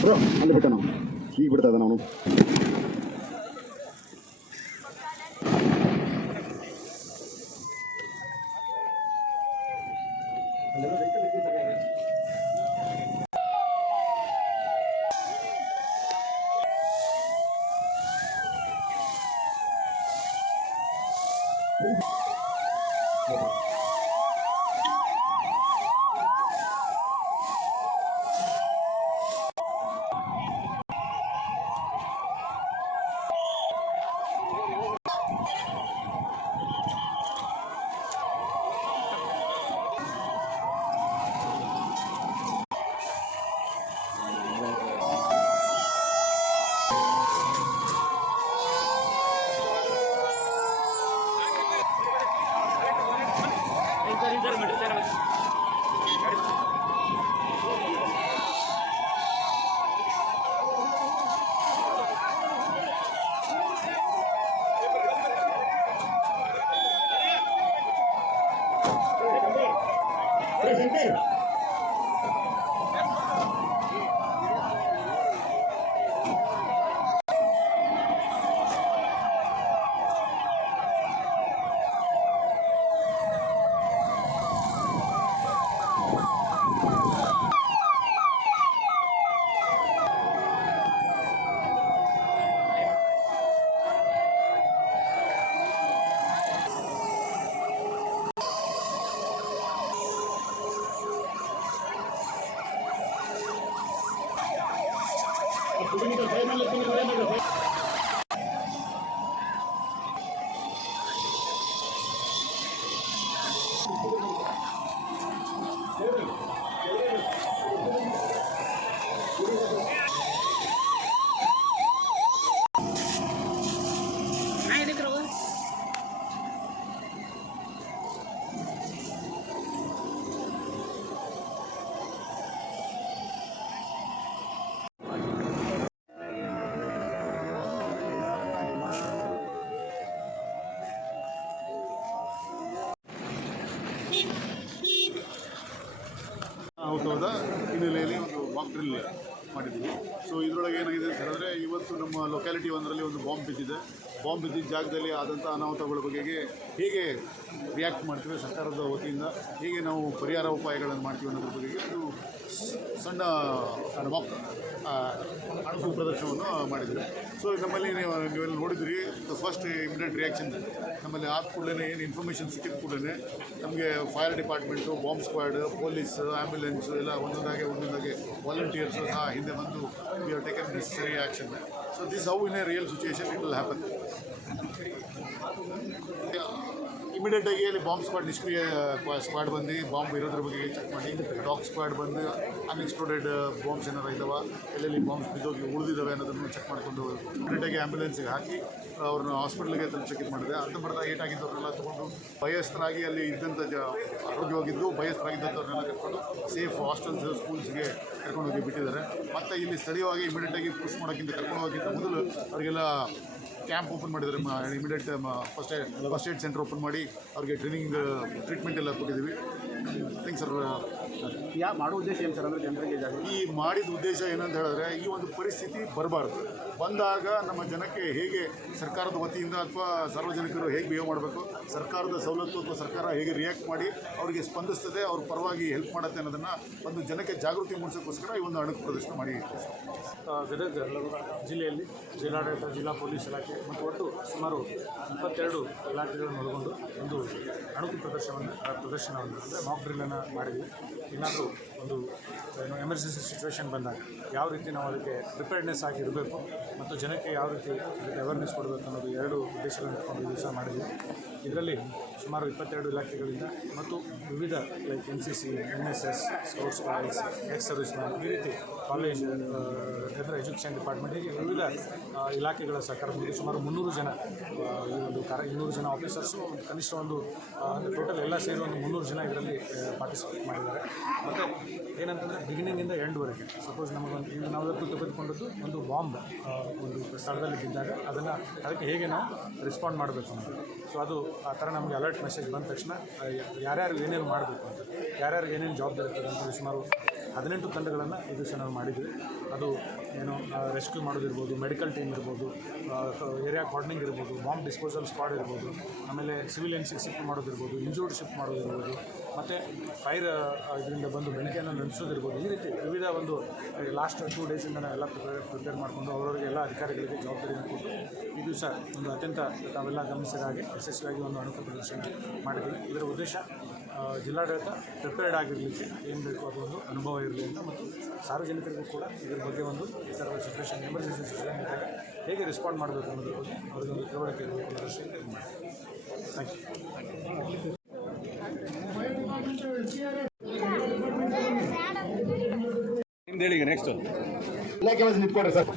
Bro ಅಲ್ಲಿ ಬಿಟ್ಟ ನಾವು ಈಗ ಬಿಡ್ತಾ ಇದ್ದಾನೆ ಅವನು 我给你带白米 ಹಿನ್ನೆಲೆಯಲ್ಲಿ ಒಂದು ವಾಕ್ ಡ್ರಿಲ್ ಮಾಡಿದ್ದೀವಿ ಸೊ ಇದರೊಳಗೆ ಏನಾಗಿದೆ ಅಂತ ಹೇಳಿದ್ರೆ, ಇವತ್ತು ನಮ್ಮ ಲೊಕ್ಯಾಲಿಟಿ ಒಂದರಲ್ಲಿ ಒಂದು ಬಾಂಬ್ ಬಿದ್ದಿದೆ. ಬಾಂಬ್ ಬಿದ್ದಿದ್ದ ಜಾಗದಲ್ಲಿ ಆದಂಥ ಅನಾಹುತಗಳ ಬಗೆಗೆ ಹೇಗೆ ರಿಯಾಕ್ಟ್ ಮಾಡ್ತೀವಿ ಸರ್ಕಾರದ ವತಿಯಿಂದ, ಹೇಗೆ ನಾವು ಪರಿಹಾರ ಉಪಾಯಗಳನ್ನು ಮಾಡ್ತೀವಿ ಅನ್ನೋದ್ರ ಬಗೆಗೆ ಒಂದು ಸಣ್ಣ ಮಾಕ್ ಅಣಬು ಪ್ರದರ್ಶನವನ್ನು ಮಾಡಿದ್ರು. ಸೊ ನಮ್ಮಲ್ಲಿ ನೀವು, ನೀವೆಲ್ಲ ನೋಡಿದ್ರಿ ಫಸ್ಟ್ ಇಮಿಡಿಯೇಟ್ ರಿಯಾಕ್ಷನ್ ನಮ್ಮಲ್ಲಿ ಆದ ಕೂಡಲೇ ಏನು ಇನ್ಫಾರ್ಮೇಷನ್ ಸಿಕ್ಕಿದ ಕೂಡಲೇ ನಮಗೆ fire department bomb squad police ambulance ಎಲ್ಲ ಒಂದೊಂದಾಗೆ ಒಂದೊಂದಾಗೆ ವಾಲಂಟಿಯರ್ಸು ಸಹ ಹಿಂದೆ ಬಂದು we taken necessary action so this how in a real situation it will happen ಇಮಿಡಿಯೇಟಾಗಿ ಅಲ್ಲಿ ಬಾಂಬ್ ಸ್ಕ್ವಾಡ್ ನಿಷ್ಕ್ರಿಯ ಸ್ಕ್ವಾಡ್ ಬಂದು ಬಾಂಬ್ ಇರೋದ್ರ ಬಗ್ಗೆ ಚೆಕ್ ಮಾಡಿ. ಡಾಗ್ ಸ್ಕ್ವಾಡ್ ಬಂದು ಅನ್ಎಕ್ಸ್ಪ್ಲೋಡೆಡ್ ಬಾಂಬ್ಸ್ ಏನಾರು ಇದ್ದಾವ ಎಲ್ಲೆಲ್ಲಿ ಬಾಂಬ್ಸ್ ಬಿದ್ದೋಗಿ ಉಳಿದಿದ್ದಾವೆ ಅನ್ನೋದನ್ನು ಚೆಕ್ ಮಾಡಿಕೊಂಡು ಇಮಿಡಿಯೇಟಾಗಿ ಆ್ಯಂಬುಲೆನ್ಸಿಗೆ ಹಾಕಿ, ಅವ್ರನ್ನ ಹಾಸ್ಪಿಟ್ಲಿಗೆ ತಲುಪಿಸೋಕೆ ಮಾಡಿದೆ. ಮಾಡಿದೆ ಅರ್ಧಂಬರ್ಧ ಏಟಾಗಿದ್ದವ್ರನ್ನೆಲ್ಲ ತೊಗೊಂಡು ಭಯಸ್ಥರಾಗಿ ಅಲ್ಲಿ ಇದ್ದಂಥ ಜ ಆರೋಗ್ಯವಾಗಿದ್ದು ಭಯಸ್ಥರಾಗಿದ್ದಂಥವ್ರನ್ನೆಲ್ಲ ಕರ್ಕೊಂಡು ಸೇಫ್ ಹಾಸ್ಟೆಲ್ಸ್ ಸ್ಕೂಲ್ಸ್ಗೆ ಕರ್ಕೊಂಡು ಹೋಗಿ ಬಿಟ್ಟಿದ್ದಾರೆ. ಮತ್ತು ಇಲ್ಲಿ ಸ್ಥಳೀಯವಾಗಿ ಇಮಿಡಿಯೇಟಾಗಿ ಪುಷ್ ಮಾಡೋಕ್ಕಿಂತ ಕರ್ಕೊಂಡು ಹೋಗೋಕ್ಕಿಂತ ಮೊದಲು ಅವರಿಗೆಲ್ಲ ಕ್ಯಾಂಪ್ ಓಪನ್ ಮಾಡಿದ್ದಾರೆ. Immediate first first aid center open ಮಾಡಿ ಅವ್ರಿಗೆ ಟ್ರೈನಿಂಗ್ ಟ್ರೀಟ್ಮೆಂಟ್ ಎಲ್ಲ ಕೊಟ್ಟಿದ್ದೀವಿ. ಥಿಂಗ್ಸ್ ಸರ್ ಯಾ ಮಾಡೋ ಉದ್ದೇಶ ಏನು ಸರ್ ಅಂದರೆ ಜನರಿಗೆ ಜಾಗೃತಿ ಈ ಮಾಡಿದ ಉದ್ದೇಶ ಏನಂತ ಹೇಳಿದ್ರೆ ಈ ಒಂದು ಪರಿಸ್ಥಿತಿ ಬರಬಾರ್ದು. ಬಂದಾಗ ನಮ್ಮ ಜನಕ್ಕೆ ಹೇಗೆ ಸರ್ಕಾರದ ವತಿಯಿಂದ ಅಥವಾ ಸಾರ್ವಜನಿಕರು ಹೇಗೆ ಬಿಹೇವ್ ಮಾಡಬೇಕು ಸರ್ಕಾರದ ಸವಲತ್ತು ಅಥವಾ ಸರ್ಕಾರ ಹೇಗೆ ರಿಯಾಕ್ಟ್ ಮಾಡಿ ಅವರಿಗೆ ಸ್ಪಂದಿಸ್ತದೆ ಅವ್ರ ಪರವಾಗಿ ಹೆಲ್ಪ್ ಮಾಡುತ್ತೆ ಅನ್ನೋದನ್ನು ಒಂದು ಜನಕ್ಕೆ ಜಾಗೃತಿ ಮೂಡಿಸೋಕ್ಕೋಸ್ಕರ ಈ ಒಂದು ಅಣುಕು ಪ್ರದರ್ಶನ ಮಾಡಿ. ಗದಗ ಜಿಲ್ಲೆಯಲ್ಲಿ ಜಿಲ್ಲಾಡಳಿತ ಜಿಲ್ಲಾ ಪೊಲೀಸ್ ಇಲಾಖೆ ಮತ್ತು ಒಟ್ಟು ಸುಮಾರು ಇಪ್ಪತ್ತೆರಡು ಇಲಾಖೆಗಳನ್ನು ಒಳಗೊಂಡು ಒಂದು ಅಣುಕು ಪ್ರದರ್ಶನವನ್ನು ಪ್ರದರ್ಶನವನ್ನು ಅಂದರೆ ಡ್ರಿಲ್ಲನ್ನು ಮಾಡಿದ್ವಿ. ಏನಾದರೂ ಒಂದು ಏನು ಎಮರ್ಜೆನ್ಸಿ ಸಿಚುವೇಶನ್ ಬಂದಾಗ. ಯಾವ ರೀತಿ ನಾವು ಅದಕ್ಕೆ ಪ್ರಿಪೇರ್ಡ್ನೆಸ್ ಆಗಿರಬೇಕು ಮತ್ತು ಜನಕ್ಕೆ ಯಾವ ರೀತಿ ಅದಕ್ಕೆ ಅವೇರ್ನೆಸ್ ಕೊಡಬೇಕು ಅನ್ನೋದು ಎರಡು ಉದ್ದೇಶಗಳನ್ನು ಇಟ್ಕೊಂಡು ಈ ದಿವಸ ಮಾಡಿದ್ವಿ. ಇದರಲ್ಲಿ ಸುಮಾರು ಇಪ್ಪತ್ತೆರಡು ಇಲಾಖೆಗಳಿಂದ ಮತ್ತು ವಿವಿಧ like N C C N S S sports college ex service ಈ ರೀತಿ ಕಾಲೇಜ್ ಅಂದರೆ ಎಜುಕೇಷನ್ ಡಿಪಾರ್ಟ್ಮೆಂಟ್ ಹೀಗೆ ವಿವಿಧ ಇಲಾಖೆಗಳ ಸಹಕಾರದೊಂದಿಗೆ ಸುಮಾರು ಮುನ್ನೂರು ಜನ ಈ ಒಂದು ಕಾರ ಇನ್ನೂರು ಜನ ಆಫೀಸರ್ಸು ಕನಿಷ್ಠ ಒಂದು ಅಂದರೆ ಟೋಟಲ್ ಎಲ್ಲ ಸೇರಿ ಒಂದು ಮುನ್ನೂರು ಜನ ಇದರಲ್ಲಿ ಪಾರ್ಟಿಸಿಪೇಟ್ ಮಾಡಿದ್ದಾರೆ. ಮತ್ತು ಏನಂತಂದರೆ ಬಿಗಿನಿಂಗಿಂದ ಎಂಡ್ವರೆಗೆ ಸಪೋಸ್ ನಮಗೊಂದು ಈಗ ತೆಗೆದುಕೊಂಡದ್ದು ಒಂದು ಬಾಂಬ್ ಒಂದು ಸ್ಥಳದಲ್ಲಿ ಬಿದ್ದಾಗ. ಅದನ್ನು ಅದಕ್ಕೆ ಹೇಗೆ ನಾವು ರೆಸ್ಪಾಂಡ್ ಮಾಡಬೇಕು ಅಂತ. ಸೊ ಅದು ಆ ಥರ ನಮಗೆ ಅಲರ್ಟ್ ಮೆಸೇಜ್ ಬಂದ ತಕ್ಷಣ ಯಾರ್ಯಾರು ಏನೇನು ಮಾಡಬೇಕು ಅಂತ, ಯಾರ್ಯಾರು ಏನೇನು ಜವಾಬ್ದಾರಿ ಇರ್ತದೆ ಅಂತ ಸುಮಾರು ಹದಿನೆಂಟು ತಂಡಗಳನ್ನು ಈ ದಿವಸ ನಾವು ಮಾಡಿದ್ವಿ. ಅದು ಏನು ರೆಸ್ಕ್ಯೂ ಮಾಡೋದಿರ್ಬೋದು ಮೆಡಿಕಲ್ ಟೀಮ್ ಇರ್ಬೋದು ಏರಿಯಾ ಕಾರ್ಡನಿಂಗ್ ಇರ್ಬೋದು ಬಾಂಬ್ ಡಿಸ್ಪೋಸಲ್ ಸ್ಕ್ವಾಡ್ ಇರ್ಬೋದು, ಆಮೇಲೆ ಸಿವಿಲಿಯನ್ಸಿಗೆ ಶಿಫ್ಟ್ ಮಾಡೋದಿರ್ಬೋದು ಇಂಜೂರ್ಡ್ ಶಿಫ್ಟ್ ಮಾಡೋದಿರ್ಬೋದು ಮತ್ತು ಫೈರ್ ಇದರಿಂದ ಬಂದು ಬೆಂಕಿಯನ್ನು ನಡೆಸೋದಿರ್ಬೋದು. ಈ ರೀತಿ ವಿವಿಧ ಒಂದು ಲಾಸ್ಟ್ ಟೂ ಡೇಸಿಂದ ನಾವೆಲ್ಲ ಪ್ರಿಪೇರ್ ಪ್ರಿಪೇರ್ ಮಾಡಿಕೊಂಡು ಅವರವರಿಗೆ ಎಲ್ಲ ಅಧಿಕಾರಿಗಳಿಗೆ ಜವಾಬ್ದಾರಿಯನ್ನು ಕೊಟ್ಟು ಈ ದಿವಸ ಒಂದು ಅತ್ಯಂತ ತಾವೆಲ್ಲ ಗಮನಿಸಿದ ಹಾಗೆ ಯಶಸ್ವಿಯಾಗಿ ಒಂದು ಅಣುಕು ಪ್ರದರ್ಶನ ಮಾಡಿದ್ದೀವಿ. ಇದರ ಉದ್ದೇಶ ಜಿಲ್ಲಾಡಳಿತ ಪ್ರಿಪೇರ್ಡ್ ಆಗಿರಲಿಕ್ಕೆ ಏನು ಬೇಕು ಅದು ಒಂದು ಅನುಭವ ಇರಲಿ ಅಂತ ಮತ್ತು ಸಾರ್ವಜನಿಕರಿಗೂ ಕೂಡ ಇದರ ಬಗ್ಗೆ ಒಂದು ಈ ಥರದ ಸಿಚುವೇಷನ್ ಎಮರ್ಜೆನ್ಸಿ ಸಿಚುವೇಷನ್ ಇದ್ದಾಗ ಹೇಗೆ ರೆಸ್ಪಾಂಡ್ ಮಾಡಬೇಕು ಅನ್ನೋದ್ರ ಬಗ್ಗೆ ಅವರಿಗೊಂದು ತಿಳುವಳಿಕೆ ಮಾಡಿ ಥ್ಯಾಂಕ್ ಯು ನಿಮ್ದು ಹೇಳಿ ಈಗ ನೆಕ್ಸ್ಟ್ ಇಲಾಖೆ ಮೇಲೆ ನಿಂತ್ಕೊಡ್ರಿ ಸರ್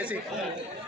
and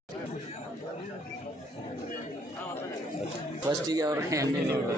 ಫಸ್ಟಿಗೆ ಅವ್ರಿಗೆ ಎಣ್ಣೆ ನೋಡಿ